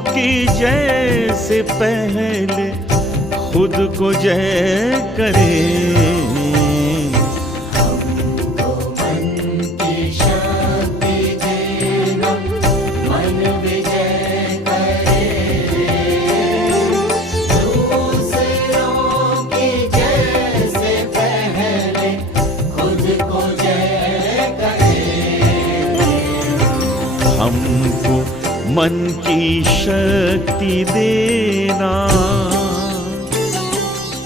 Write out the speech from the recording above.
की जय से पहले खुद को जय करे। हमको मन की शक्ति देना।